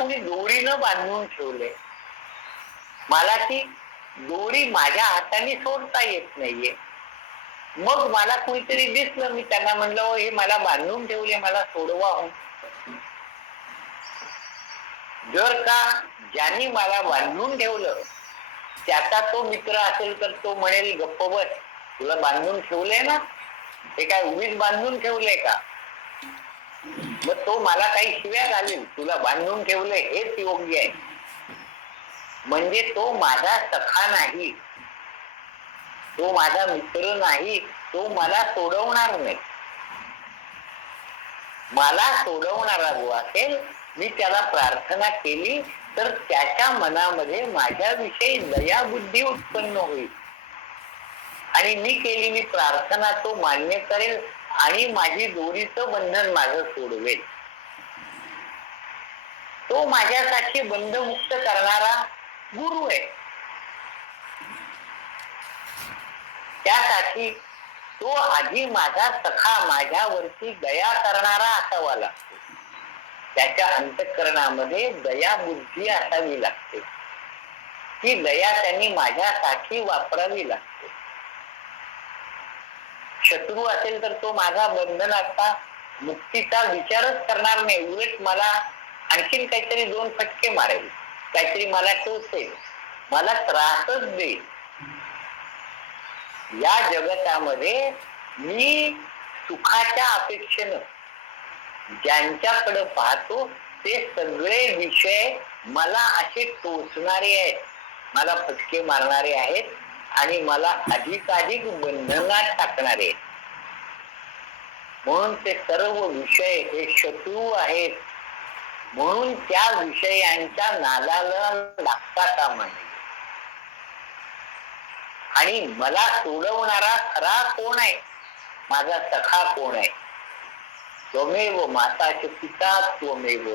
कुणी दोरीनं बांधून ठेवले, मला ती दोरी माझ्या हाताने सोडता येत नाहीये. मग मला कुणीतरी दिसलं, मी त्यांना म्हणलं, हो हे मला बांधून ठेवले, मला सोडवा हो. जर का ज्यांनी मला बांधून ठेवलं त्याचा तो मित्र असेल तर तो म्हणेल, गप्प बस, तुला बांधून ठेवलंय ना, ते काय उगीच बांधून ठेवलंय का? मग तो मला काही शिव्या घालेल, तुला बांधून ठेवलंय हेच योग्य आहे. म्हणजे तो माझा सखा नाही, तो माझा मित्र नाही, तो मला सोडवणार नाही. मला सोडवणारा जो असेल, मी त्याला प्रार्थना केली तर त्याच्या मनामध्ये माझ्याविषयी दयाबुद्धी उत्पन्न होईल आणि मी केलेली प्रार्थना तो मान्य करेल आणि माझी दोरीचं बंधन माझं सोडवेल. तो माझ्यासाठी बंधमुक्त करणारा गुरु आहे. त्यासाठी तो आधी माझा सखा, माझ्यावरती दया करणारा असावा लागतो. त्याच्या अंतःकरणामध्ये दया बुद्धी असावी लागते. ती दया त्यांनी माझ्यासाठी वापरावी लागते. शत्रू असेल तर तो माझा बंधनाचा मुक्तीचा विचारच करणार नाही, उलट मला आणखीन काहीतरी दोन फटके मारेल, काहीतरी मला टोचेल, मला त्रासच देईल. या जगतामध्ये मी सुखाच्या अपेक्षेनं ज्यांच्याकडे पाहतो ते सगळे विषय मला असे टोचणारे आहेत, मला फटके मारणारे आहेत आणि मला अधिकाधिक बंधनात टाकणारे आहेत. म्हणून ते सर्व विषय हे शत्रू आहेत. म्हणून त्या विषयांच्या नादाला लागता कामा नये. आणि मला सोडवणारा खरा कोण आहे, माझा सखा कोण आहे? त्वमेव माताच पिता त्वमेव,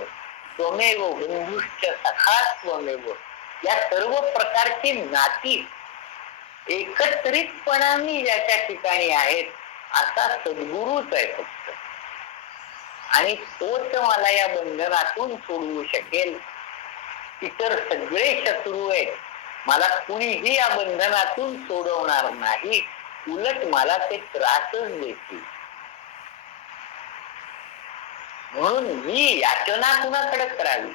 त्वमेव बंधुश्च सखा त्वमेव. या सर्व प्रकारची नाती एकत्रितपणाने ज्याच्या ठिकाणी आहेत असा सद्गुरूच आहे फक्त. आणि तोच मला या बंधनातून सोडवू शकेल. इतर सगळे शत्रू आहेत, मला कुणीही या बंधनातून सोडवणार नाही, उलट मला ते त्रासच देतील. म्हणून मी याचना कुणाकडे करावी?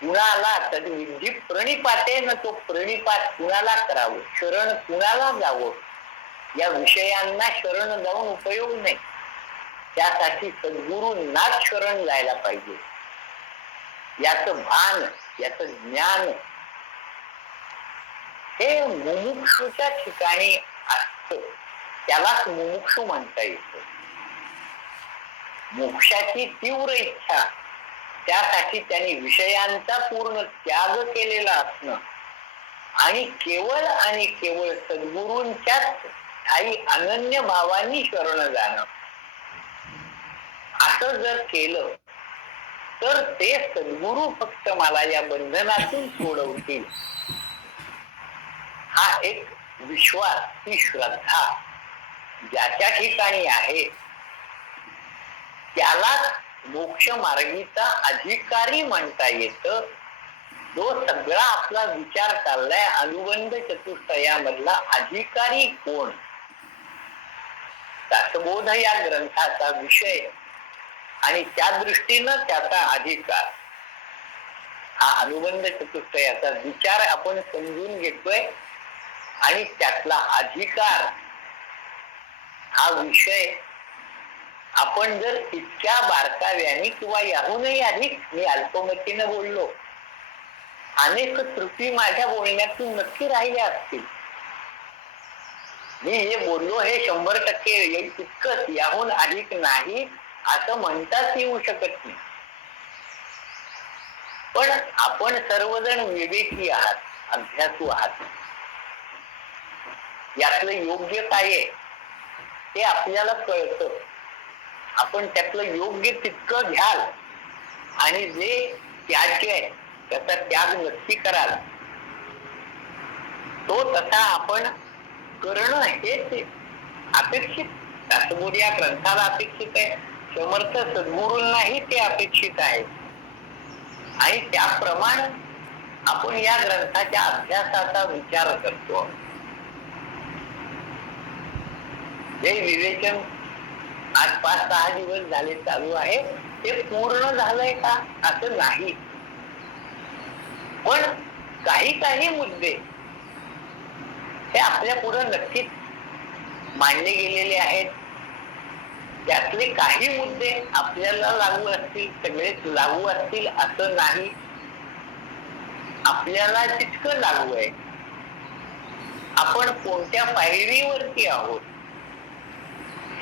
कुणाला तर विधी प्रणिपाते न तो प्रणिपात कुणाला करावं, शरण कुणाला जावं? या विषयांना शरण जाऊन उपयोग नाही. त्यासाठी सद्गुरूंनाच शरण जायला पाहिजे. याचं भान, याचं ज्ञान हे मुमुक्षूच्या ठिकाणी असतं. त्यालाच मुमुक्षू म्हणता येतं. मोक्षाची तीव्र इच्छा, त्यासाठी त्यांनी विषयांचा पूर्ण त्याग केलेला असणं आणि केवळ सद्गुरूंच्याच काही अनन्य भावानी शरण जाणं, असं जर केलं तर ते सद्गुरू फक्त मला या बंधनातून सोडवतील. हा एक विश्वास, ही श्रद्धा ज्याच्या ठिकाणी आहे त्याला मोक्ष मार्गीचा अधिकारी म्हणता येतं. जो सगळा आपला विचार चाललाय अनुबंध चतुष्टयामधला अधिकारी कोण, दासबोध या ग्रंथाचा विषय आणि त्या दृष्टीनं त्याचा अधिकार, हा अनुबंध चतुष्टयाचा विचार आपण समजून घेतोय आणि त्यातला अधिकार हा विषय आपण जर इतक्या बारकाव्याने किंवा याहूनही अधिक मी अल्पमतीनं बोललो, अनेक त्रुटी माझ्या बोलण्यातून नक्की राहिल्या असतील. मी हे बोललो हे 100% इतकंच, याहून अधिक नाही असं म्हणताच येऊ शकत नाही. पण आपण सर्वजण विवेकी आहात, अभ्यासू आहात. यातलं योग्य काय आहे ते आपल्याला कळतं. आपण त्यातलं योग्य तितकं घ्याल आणि जे त्याज्य आहे त्याचा त्याग नक्की कराल. तो तसा आपण करणं हेच अपेक्षित, दासबोध या ग्रंथाला अपेक्षित आहे, समर्थ सद्गुरूंनाही ते अपेक्षित आहे. आणि त्याप्रमाणे आपण या ग्रंथाच्या अभ्यासाचा विचार करतो. जे विवेचन आज 5-6 दिवस झाले चालू आहे ते पूर्ण झालंय का असं नाही, पण काही मुद्दे हे आपल्या पुढे नक्कीच मांडले गेलेले आहेत. त्यातले काही मुद्दे आपल्याला लागू असतील, सगळेच लागू असतील असं नाही. आपल्याला जितकं लागू आहे, आपण कोणत्या पायरीवरती आहोत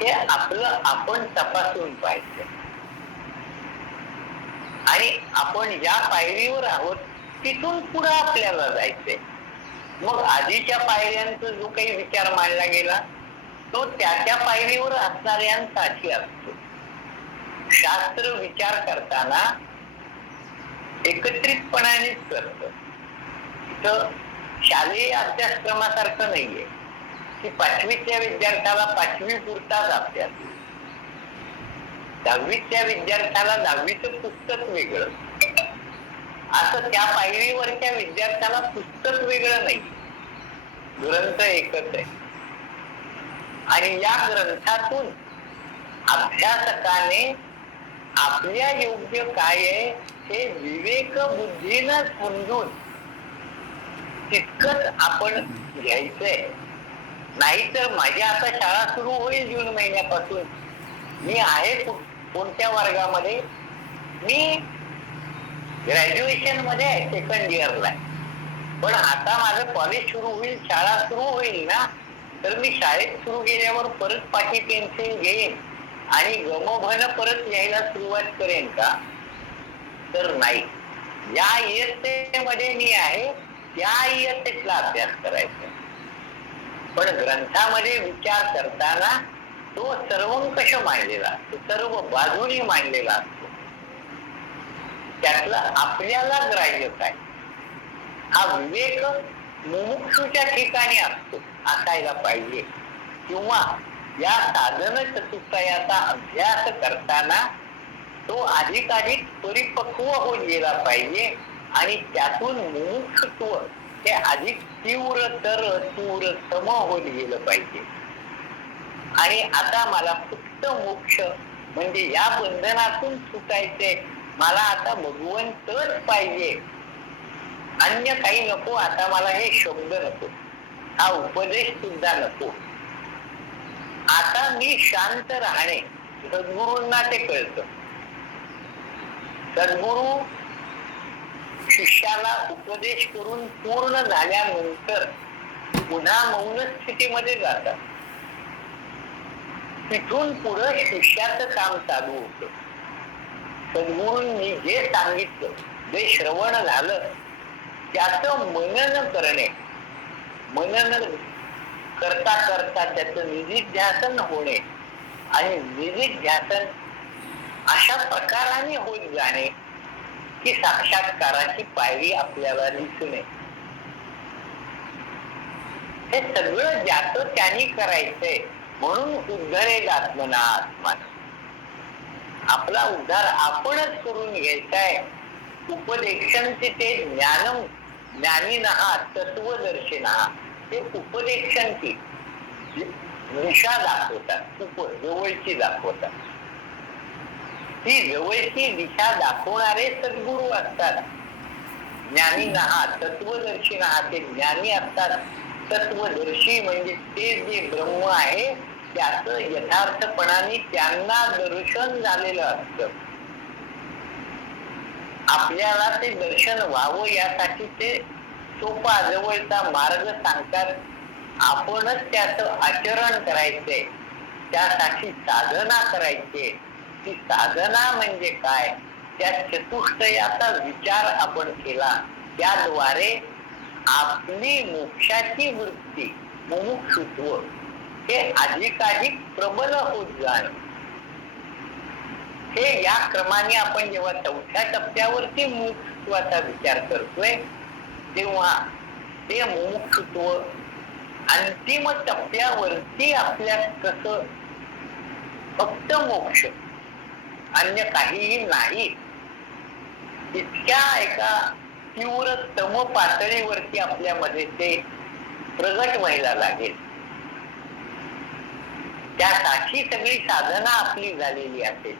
हे आपलं आपण तपासून पाहायचं आणि आपण ज्या पायरीवर आहोत तिथून पुढे आपल्याला जायचंय. मग आधीच्या पायऱ्यांचा जो काही विचार मांडला गेला तो त्या पायरीवर असणाऱ्यांसाठी असतो. शास्त्र विचार करताना एकत्रितपणानेच करत. तर शालेय अभ्यासक्रमासारखं नाहीये की 5वीच्या विद्यार्थ्याला 5वी पुरताच अभ्यास, 10वीच्या विद्यार्थ्याला 10वीचं पुस्तक वेगळं, असं त्या पायरीवरच्या विद्यार्थ्याला पुस्तक वेगळं नाही, ग्रंथ एकच आहे. आणि या ग्रंथातून अभ्यासकाने आपल्या योग्य काय आहे हे विवेक बुद्धीनं समजून तितकंच आपण घ्यायचंय. नाहीतर माझी आता शाळा सुरू होईल जून महिन्यापासून, मी आहे कोणत्या वर्गामध्ये, मी ग्रॅज्युएशन मध्ये आहे, 2nd इयरला आहे. पण आता माझं कॉलेज सुरू होईल, शाळा सुरू होईल ना, तर मी शाळेत सुरू केल्यावर परत पाटी पेन्सिल घेईन आणि गमभन परत लिहायला सुरुवात करेन का? तर नाही. या इयत्तेमध्ये मी आहे त्या इयत्तेतला अभ्यास करायचा. पण ग्रंथामध्ये विचार करताना तो सर्वंकष मांडलेला असतो, सर्व बाजूनी मांडलेला असतो. त्यातलं आपल्याला ग्राह्य काय हा विवेक मुमुक्षूच्या ठिकाणी असतो, असायला पाहिजे. किंवा या साधन चतुष्टयाचा अभ्यास करताना तो अधिकाधिक परिपक्व होत गेला पाहिजे आणि त्यातून मुमुक्षत्व हे अधिक तीव्रतम होत गेलं पाहिजे. आणि आता मला फक्त मोक्ष म्हणजे या बंधनातून सुटायचे, मला आता भगवंतच पाहिजे, अन्य काही नको. आता मला हे शब्द नको, हा उपदेश सुद्धा नको. आता मी शांत राहणे, सद्गुरूंना ते कळतं. सद्गुरू शिष्याला उपदेश करून पूर्ण झाल्यानंतर पुन्हा मौन स्थितीमध्ये जातात. तिथून पुढे शिष्याचं काम चालू होतं. सद्गुरूंनी जे सांगितलं, जे श्रवण झालं त्याचं मनन करणे, मनन करता करता त्याचं निधिध्यासन होणे आणि निधिध्यासन अशा प्रकाराने होत जाणे की साक्षात्काराची पायरी आपल्याला दिसणे. हे सगळं ज्याचं त्यांनी करायचंय. म्हणून उद्धरेल आत्मना आत्मान, आपला उद्धार आपणच करून घ्यायचाय. उपदेक्षणचे ते ज्ञानिनः तत्वदर्शिनः, ते उपदेक्षणची दिशा दाखवतात, जवळची दाखवतात. ती जवळची दिशा दाखवणारे सद्गुरू असतात. ज्ञानिनः तत्वदर्शिनः, ते ज्ञानी असतात. तत्वदर्शी म्हणजे ते जे ब्रह्म आहे त्याचं यथार्थपणाने त्यांना दर्शन झालेलं असतं. आपल्याला ते दर्शन व्हावं यासाठी ते सोपा जवळचा मार्ग सांगतात. आपणच त्याचं आचरण करायचंय, त्यासाठी साधना करायची. ती साधना म्हणजे काय? त्या चतुष्टयाचा विचार आपण केला, त्याद्वारे आपली मोक्षाची वृत्ती मुमुक्षुत्व हे अधिकाधिक प्रबल होत जाणं. हे या क्रमाने आपण जेव्हा 4थ्या टप्प्यावरती मुमुक्षुत्वाचा विचार करतोय तेव्हा ते मुमुक्षुत्व अंतिम टप्प्यावरती आपल्या कसं फक्त मोक्ष, अन्य काहीही नाही, इतक्या एका तीव्र तम पातळीवरती आपल्यामध्ये ते प्रगट व्हायला लागेल. त्यासाठी सगळी साधना आपली झालेली असेल,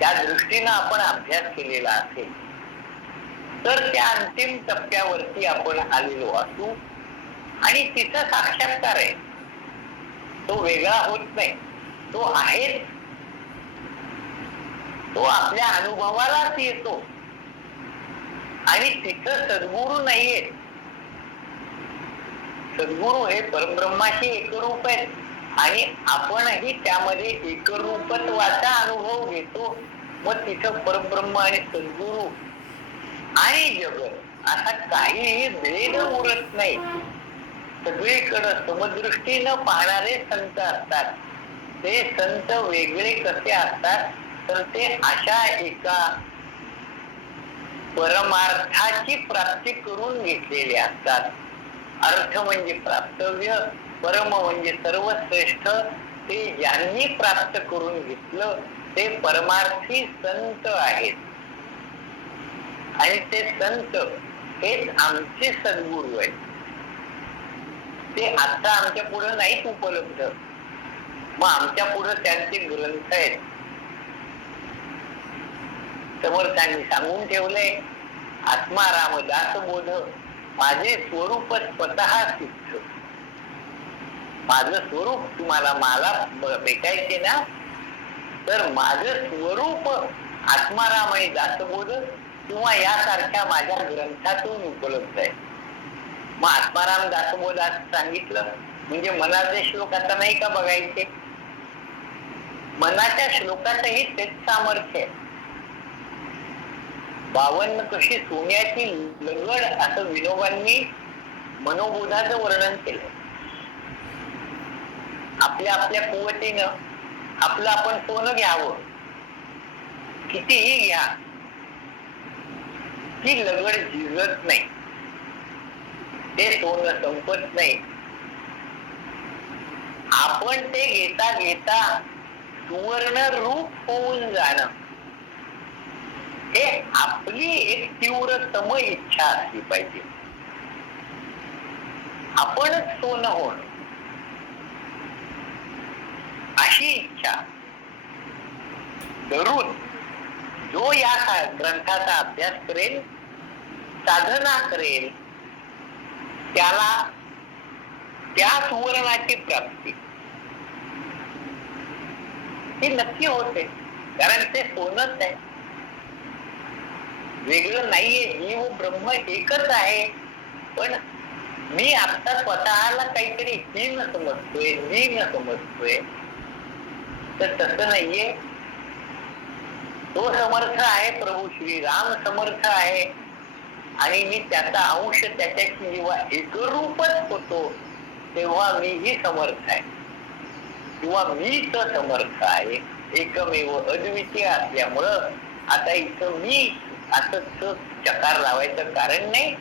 त्या दृष्टीनं आपण अभ्यास केलेला असेल, तर त्या अंतिम टप्प्यावरती आपण आलेलो असू आणि तिचा साक्षात्कार आहे. तो वेगळा होत नाही, तो आहेच. तो आपल्या अनुभवालाच येतो आणि तिथं सद्गुरू नाहीये. सद्गुरू हे परब्रह्माचे एकरूप आहेत आणि आपणही त्यामध्ये एकरूपत्वाचा अनुभव घेतो. मग तिथं परब्रह्म आणि सद्गुरू आणि जगत असा काहीही भेद उरत नाही. सगळीकडं समदृष्टीनं पाहणारे संत असतात. ते संत वेगळे कसे असतात, तर ते अशा एका परमार्थाची प्राप्ती करून घेतलेले असतात. अर्थ म्हणजे प्राप्तव्य, परम म्हणजे सर्वश्रेष्ठ. ते ज्यांनी प्राप्त करून घेतलं ते परमार्थी संत आहेत आणि ते संत हेच आमचे सद्गुरू आहेत. ते आता आमच्या पुढे नाहीच उपलब्ध. मग आमच्या पुढे त्यांचे ग्रंथ आहेत. समर्थांनी सांगून ठेवले, आत्माराम दासबोध माझे स्वरूप स्वतः सिद्ध. माझं स्वरूप तुम्हाला मला भेटायचे ना, तर माझं स्वरूप आत्माराम आणि दासबोध किंवा यासारख्या माझ्या ग्रंथातून उपलब्ध आहे. मग आत्माराम दासबोध असं सांगितलं म्हणजे मनाचे श्लोक आता नाही का बघायचे? मनाच्या श्लोकातही तेच सामर्थ्य आहे. 52 कशी सोन्याची लगड असं विनोबांनी मनोबोधाचं वर्णन केलं. आपल्या आपल्या कुवतीनं आपलं आपण सोनं घ्यावं, कितीही घ्या, ती लगड झिजत नाही, ते सोनं संपत नाही. आपण ते घेता घेता सुवर्ण रूप होऊन जाणं हे आपली एक तीव्रतम इच्छा असली पाहिजे. आपणच सोनं होणं अशी इच्छा धरून जो या ग्रंथाचा अभ्यास करेल, साधना करेल, त्याला त्या सुवर्णाची प्राप्ती ही नक्की होते. कारण ते सोनच आहे, वेगळं नाहीये. जीव ब्रह्म एकच आहे. पण मी आता स्वतःला काहीतरी हीन समजतोय, लीन समजतोय, तर तसं नाहीये. तो समर्थ आहे, प्रभू श्रीराम समर्थ आहे आणि मी त्याचा अंश त्याच्याशी जेव्हा एकरूपच होतो तेव्हा मीही समर्थ आहे किंवा मीच समर्थ आहे. एकमेव अद्वितीय असल्यामुळं आता इथं मी असं चकार लावायचं कारण नाही,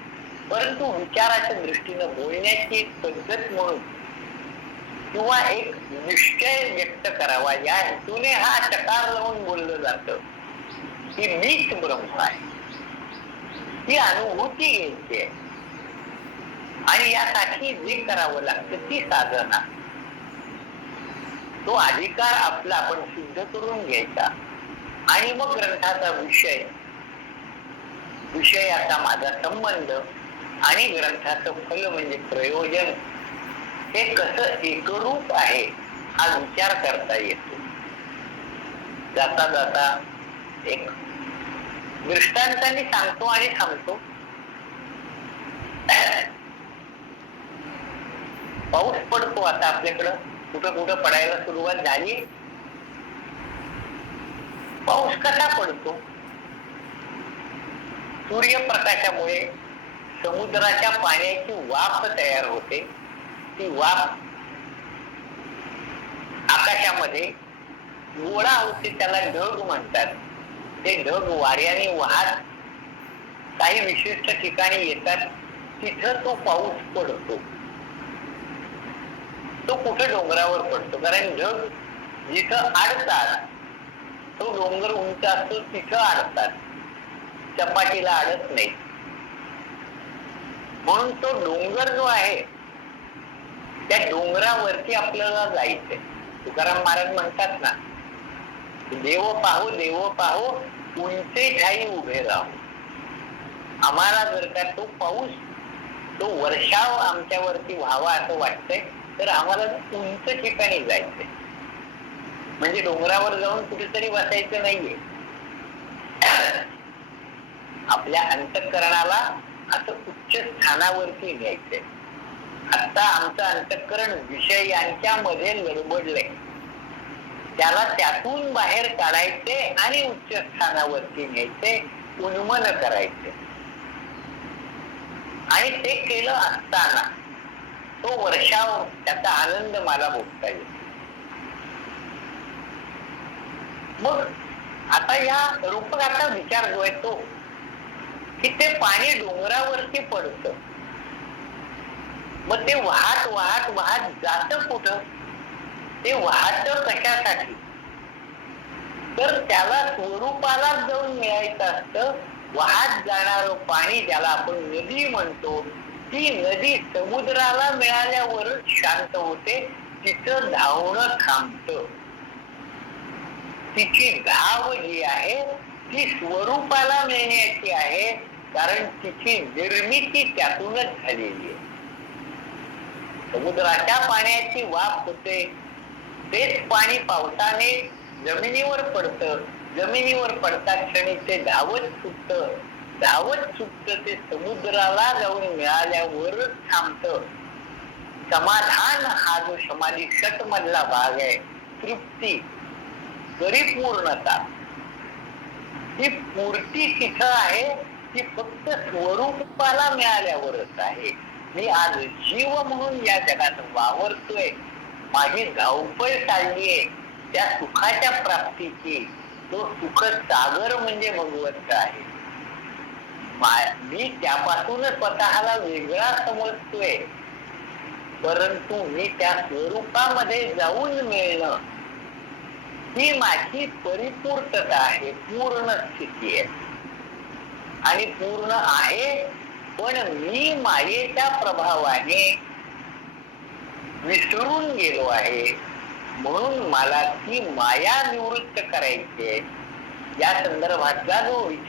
परंतु विचाराच्या दृष्टीनं बोलण्याची एक पद्धत म्हणून किंवा एक निश्चय व्यक्त करावा या हेतूने हा चकार लावून बोललं जातं की मीच ब्रह्म आहे. ही अनुभूती घ्यायची आहे आणि यासाठी जे करावं लागतं ती साधना. तो अधिकार आपला आपण सिद्ध करून घ्यायचा आणि मग ग्रंथाचा विषयाचा माझा संबंध आणि ग्रंथाचं फल म्हणजे प्रयोजन हे कसं एकरूप आहे हा विचार करता येतो. जाता जाता एक दृष्टांताने सांगतो आणि थांबतो. पाऊस पडतो आता आपल्याकडं, कुठं कुठं पडायला सुरुवात झाली. पाऊस कसा पडतो? सूर्यप्रकाशामुळे समुद्राच्या पाण्याची वाफ तयार होते. ती वाफ आकाशामध्ये गोळा होते, त्याला ढग म्हणतात. ते ढग वाऱ्याने वाहत काही विशिष्ट ठिकाणी येतात, तिथं तो पाऊस पडतो. तो कुठे डोंगरावर पडतो, कारण ढग जिथं अडतात, तो डोंगर उंच असतो तिथं अडतात. चपातीला अडत नाही. म्हणून तो डोंगर जो आहे त्या डोंगरावरती आपल्याला जायचंय. तुकाराम महाराज म्हणतात ना, देव पाहो उंचे ठाई उभे राहू. आम्हाला जर का तो पाऊस, तो वर्षाव आमच्यावरती व्हावा असं वाटतंय, तर आम्हाला उंच ठिकाणी जायचंय. म्हणजे डोंगरावर जाऊन कुठेतरी बसायचं नाहीये. आपल्या अंतःकरणाला असं उच्च स्थानावरती न्यायचंय. आता आमचं अंतःकरण विषयांच्या मध्ये लडबडलंय, त्याला त्यातून बाहेर काढायचे आणि उच्च स्थानावरती न्यायचे, उन्मन करायचे. आणि ते केलं असताना तो वर्षाव, त्याचा आनंद मला भोगता येईल. मग आता या रूपकाचा विचार जो आहे तो, की ते पाणी डोंगरावरती पडतं, मग ते वाहत वाहत वाहत जातं कुठं? ते वाहत कशासाठी? तर त्याला स्वरूपाला जाऊन मिळायचं असतं. वाहत जाणारं पाणी, ज्याला आपण नदी म्हणतो, ती नदी समुद्राला मिळाल्यावरच शांत होते. तिचं धावणं थांबतं. तिची धाव जी आहे ती स्वरूपाला मिळण्याची आहे, कारण तिची निर्मिती त्यातूनच झालेली आहे. समुद्राच्या पाण्याची वाफ होते, तेच पाणी पावसाने जमिनीवर पडतं. जमिनीवर पडता क्षणी ते धावत सुटतं ते समुद्राला जाऊन मिळाल्यावरच थांबतं. समाधान हा जो समाधी षट मधला भाग आहे, तृप्ती, परिपूर्णता, ही पूर्ती तिथं आहे. ती फक्त स्वरूपाला मिळाल्यावरच आहे. मी आज जीव म्हणून या जगात वावरतोय, माझी धावपळ चाललीये त्या सुखाच्या प्राप्तीची. तो सुख सागर म्हणजे भगवंत आहे. मी त्यापासूनच स्वतःला वेगळा समजतोय, परंतु मी त्या स्वरूपामध्ये जाऊन मिळणं ही माझी परिपूर्तता आहे, पूर्ण स्थिती आहे. आणि पूर्ण आहे, पण मी मायेच्या प्रभावाने विसरून गेलो आहे. म्हणून मला ती माया निवृत्त करायची आहे. या संदर्भातला जो विचार